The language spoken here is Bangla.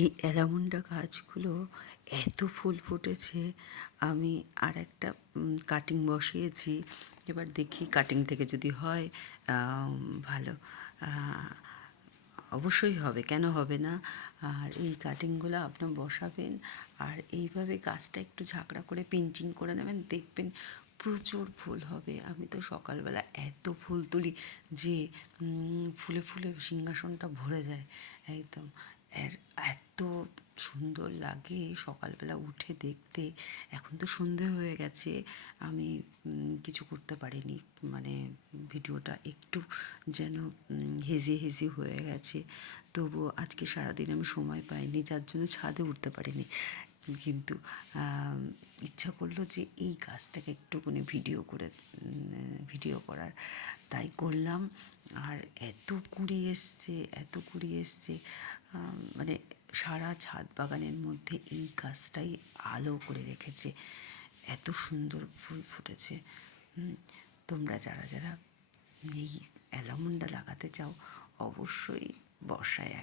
এই অ্যালামুন্ডা গাছগুলো এত ফুল ফুটেছে। আমি আর একটা কাটিং বসিয়েছি, এবার দেখি কাটিং থেকে যদি হয় ভালো, অবশ্যই হবে, কেন হবে না। আর এই কাটিংগুলো আপনার বসাবেন আর এইভাবে গাছটা একটু ঝাঁকড়া করে পিঞ্চিং করে নেবেন, দেখবেন প্রচুর ফুল হবে। আমি তো সকালবেলা এত ফুল তুলি যে ফুলে ফুলে সিংহাসনটা ভরে যায় একদম। এত সুন্দর লাগে সকালবেলা উঠে দেখতে। এখন তো সন্ধে হয়ে গেছে, আমি কিছু করতে পারিনি, মানে ভিডিওটা একটু যেন হেজি হেজি হয়ে গেছে। তবুও আজকে সারাদিন আমি সময় পাইনি, যার জন্য ছাদে উঠতে পারিনি। কিন্তু ইচ্ছা করলো যে এই গাছটাকে একটুখানি ভিডিও করার, তাই করলাম। আর এত কুঁড়ি এসছে, এত কুঁড়ি এসছে, মানে সারা ছাদ বাগানের মধ্যে এই গাছটাই আলো করে রেখেছে, এত সুন্দর ফুল ফুটেছে। তোমরা যারা যারা এই অ্যালামুন্ডা লাগাতে চাও অবশ্যই বর্ষায়